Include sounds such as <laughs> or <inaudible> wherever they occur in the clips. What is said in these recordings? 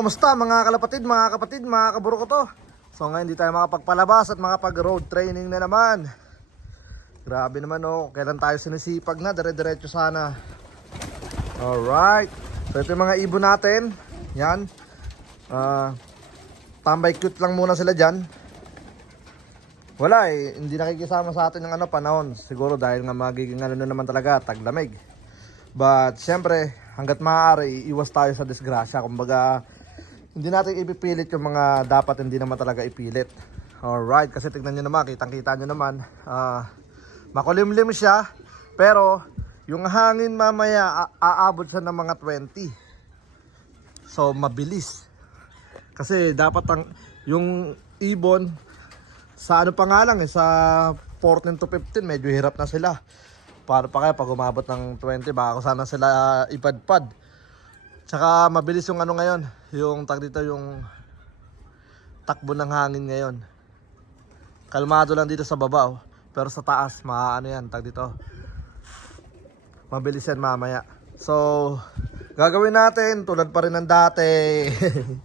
kumusta mga kalapatid, mga kapatid, mga kaburo ko to. So ngayon hindi tayo makapagpalabas at makapag-road training na naman. Grabe naman oh, kailan tayo sinisipag na, dire-diretso sana. Alright. So ito yung mga ibon natin. Yan. Ah, tambay cute lang muna sila dyan. Wala eh, hindi nakikisama sa atin ng ano panahon. Siguro dahil nga magiging ano na naman talaga, taglamig. But syempre, hanggat maaari, iwas tayo sa disgrasya. Kumbaga, hindi natin ipipilit yung mga dapat hindi naman talaga ipilit. Alright, kasi tignan nyo naman, kitang-kita nyo naman. ah, makulimlim siya, pero yung hangin mamaya, aabot siya ng mga 20. So, mabilis. Kasi dapat ang, yung ibon, sa ano pa nga lang eh, sa 14 to 15, medyo hirap na sila. Para pa kaya pag umabot ng 20, baka kung sana sila ipadpad. Tsaka mabilis yung ano ngayon, yung tag dito yung takbo ng hangin ngayon. Kalmado lang dito sa baba oh. Pero sa taas, maano yan, tag dito. Mabilis yan mamaya. So, gagawin natin tulad pa rin ng dati.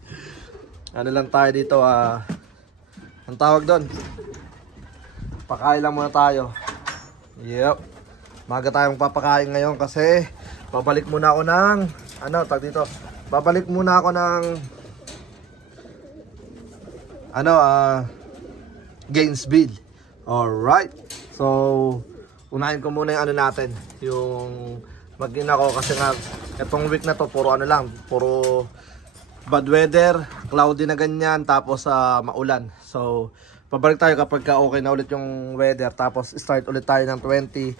<laughs> ano lang tayo dito ah. Ang tawag doon. Pakain lang muna tayo. Yep. Maga tayong papakain ngayon kasi babalik muna ako ng ano, tag dito. Babalik muna ako ng ano, ah Gainesville. Alright. So, unahin ko muna yung ano natin. Yung mag-in ako kasi nga itong week na to puro ano lang, puro bad weather, cloudy na ganyan, tapos sa maulan. So, pabalik tayo kapag ka okay na ulit yung weather, tapos start ulit tayo ng 20,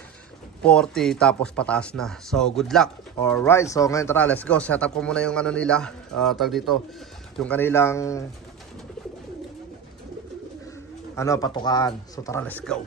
40, tapos pataas na. So, good luck. Alright, so ngayon tara, let's go. Set up ko muna yung ano nila, uh, tag dito, yung kanilang ano, patukaan. So, tara, let's go.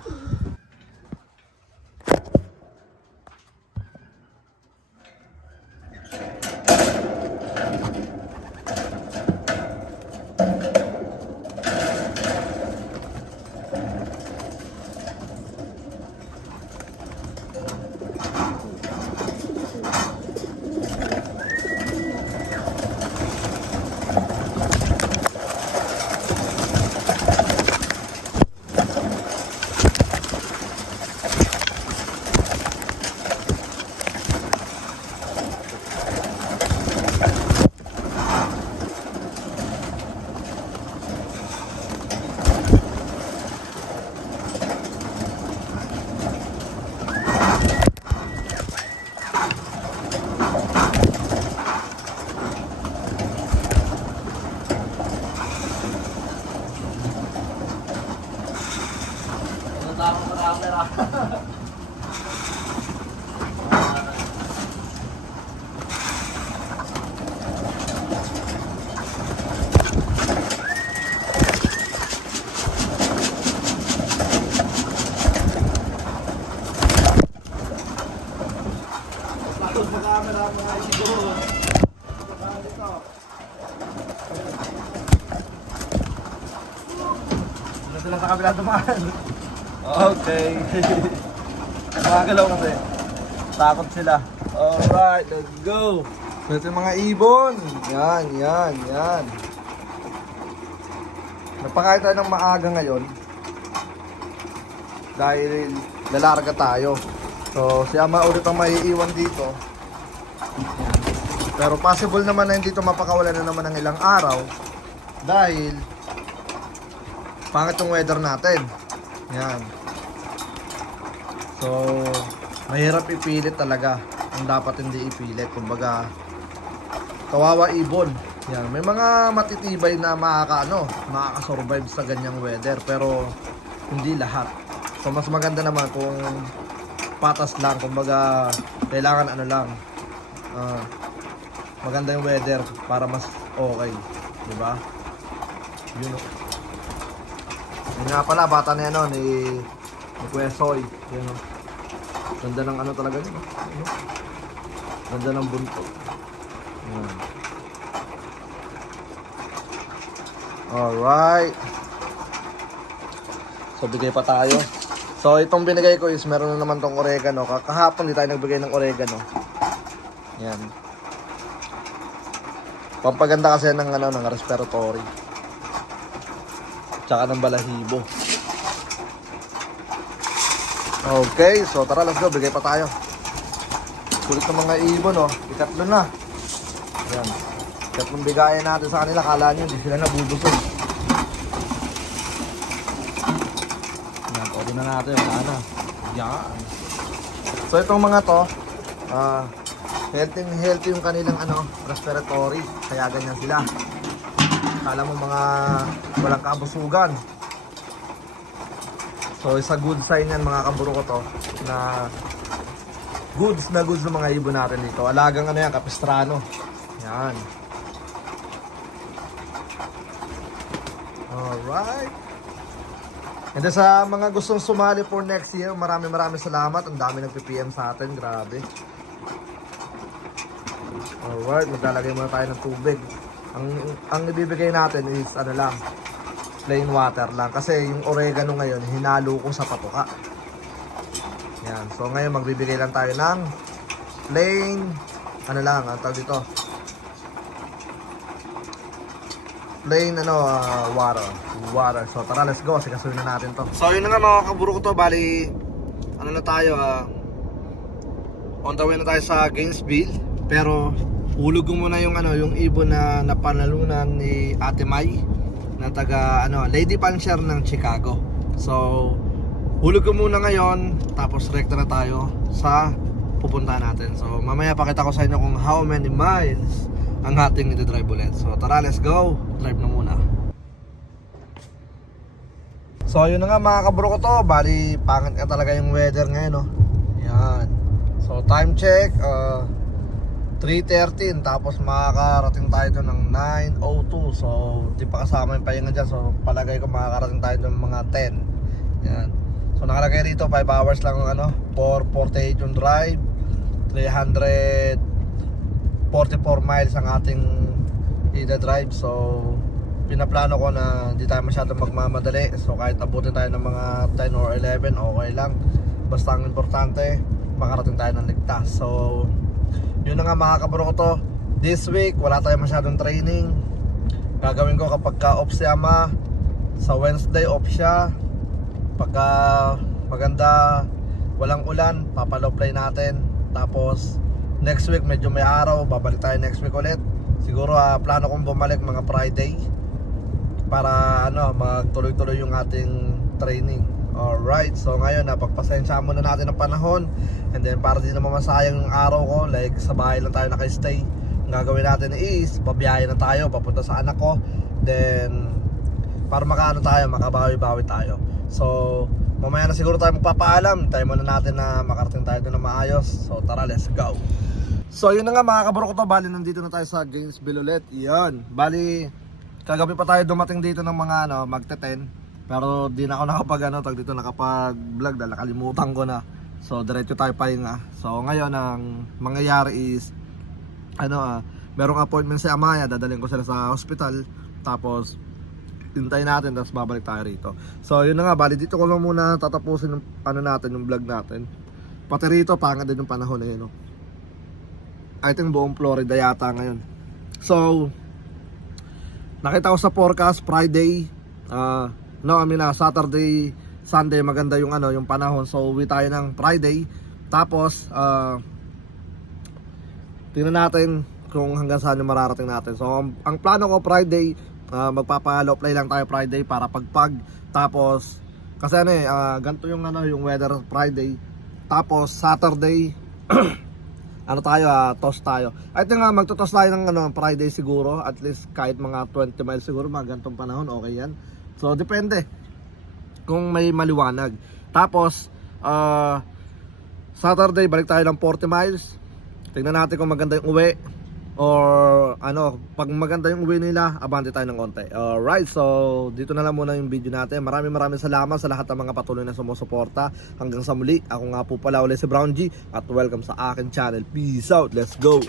Tapos sa camera mga siguro. Dito sila sa kabila dumaan. Okay. Magagalaw kasi. Takot sila. Alright, let's go. Ito yung mga ibon. Yan, yan, yan. Napakain tayo ng maaga ngayon. Dahil lalarga tayo. So, si Ama ulit ang maiiwan dito. Pero possible naman na hindi ito mapakawalan na naman ng ilang araw. Dahil pangit yung weather natin. Yan. So, mahirap ipilit talaga. Ang dapat hindi ipilit. Kumbaga, kawawa ibon. Yan. May mga matitibay na makakaano, makakasurvive sa ganyang weather. Pero, hindi lahat. So, mas maganda naman kung patas lang. Kumbaga, kailangan ano lang. ah, maganda yung weather para mas okay. Di ba? Yun. Yun nga pala, bata na yan oh, ni, ni Kuya Soy. Yun oh. Ganda ng ano talaga yun. oh. Yun. Ganda ng bunto. Yan. Alright. So, bigay pa tayo. So, itong binigay ko is meron na naman tong oregano. Kahapon di tayo nagbigay ng oregano. Yan. Pampaganda kasi ng ano ng respiratory. Tsaka ng balahibo. Okay, so tara let's go, bigay pa tayo. Kulit ng mga ibon oh, ikatlo na. Ayan. Ikatlong bigayan natin sa kanila, kala nyo hindi sila nabubusog. Ayan, pwede na natin, wala na. Yan. So itong mga to, ah, healthy healthy yung kanilang ano, respiratory. Kaya ganyan sila. Kala mo mga walang kabusugan. So isa good sign yan mga kaburo ko to na goods na goods ng mga ibon natin dito. Alagang ano yan, kapistrano. Yan. Alright. And sa mga gustong sumali for next year, maraming maraming salamat. Ang dami nagpi-PM sa atin, grabe. Alright, maglalagay muna tayo ng tubig. Ang ang ibibigay natin is ano lang, plain water lang. Kasi yung oregano ngayon, hinalo ko sa patuka. Yan. So ngayon magbibigay lang tayo ng plain, ano lang, ang tawag dito. Plain ano, ah, water. Water. So tara, let's go. Sikasuhin na natin to. So yun na nga mga kaburo ko to. Bali, ano na tayo, ah, on the way na tayo sa Gainesville. Pero hulog ko muna yung ano, yung ibon na napanalunan ni Ate Mai na taga ano, Lady Puncher ng Chicago. So hulog ko muna ngayon tapos rekta na tayo sa pupunta natin. So mamaya pakita ko sa inyo kung how many miles ang ating iti-drive ulit. So tara, let's go. Drive na muna. So yun na nga mga kabro ko to, bali pangit nga talaga yung weather ngayon no. Yan. So time check, uh, 3.13 tapos makakarating tayo doon ng 9.02 so di pa kasama yung pahinga dyan. So palagay ko makakarating tayo doon mga 10 yan. So nakalagay rito 5 hours lang ang ano 448 yung drive. 344 miles ang ating ida drive so pinaplano ko na hindi tayo masyadong magmamadali. So kahit abutin tayo ng mga 10 or 11 okay lang. Basta ang importante makarating tayo ng ligtas. So yun na nga mga kabro ko to. This week wala tayong masyadong training. Gagawin ko kapag ka off si ama. Sa Wednesday off siya. Pagka maganda walang ulan papalow play natin. Tapos next week medyo may araw babalik tayo next week ulit. Siguro ah, plano kong bumalik mga Friday. Para ano magtuloy-tuloy yung ating training Alright, so ngayon napagpasensya muna natin ang panahon. And then para di naman masayang yung araw ko Like sa bahay lang tayo nakastay Ang gagawin natin is Babiyahe na tayo papunta sa anak ko. Then Para makaano tayo, makabawi-bawi tayo. So mamaya na siguro tayo magpapaalam. Tayo muna natin na makarating tayo doon na maayos. So tara, let's go. So yun na nga mga kabro ko to. Bali nandito na tayo sa Gainesville ulit. Yan, bali Kagabi pa tayo dumating dito ng mga ano, magte 10 pero di na ako <laughs> nakapag ano, tag dito nakapag vlog dahil nakalimutan ko na. So diretso tayo pahinga. So ngayon ang mangyayari is ano ah, merong appointment si Amaya, dadalhin ko sila sa hospital. Tapos hintayin natin tapos babalik tayo rito. So yun na nga, bali dito ko lang muna tatapusin yung ano natin, yung vlog natin. Pati rito pangit din yung panahon eh, no. I think buong Florida yata ngayon. So nakita ko sa forecast Friday ah No, I mean, uh, Saturday, Sunday maganda yung ano, yung panahon. So uwi tayo ng Friday. Tapos uh, tingnan natin kung hanggang saan yung mararating natin. So ang, ang plano ko Friday, uh, magpapa-low play lang tayo Friday para pagpag. Tapos kasi ano eh, uh, ganito yung ano, yung weather Friday. Tapos Saturday <clears throat> ano tayo, uh, toss tayo. I think uh, magto-toss tayo ng ano, Friday siguro, at least kahit mga 20 miles siguro, mga ganitong panahon, okay yan. So, depende. Kung may maliwanag. Tapos, uh, Saturday, balik tayo ng 40 miles. Tingnan natin kung maganda yung uwi. Or, ano, pag maganda yung uwi nila, abante tayo ng konti. Alright, so, dito na lang muna yung video natin. Maraming maraming salamat sa lahat ng mga patuloy na sumusuporta. Hanggang sa muli, ako nga po pala ulit si Brown G. At welcome sa akin channel. Peace out, let's go!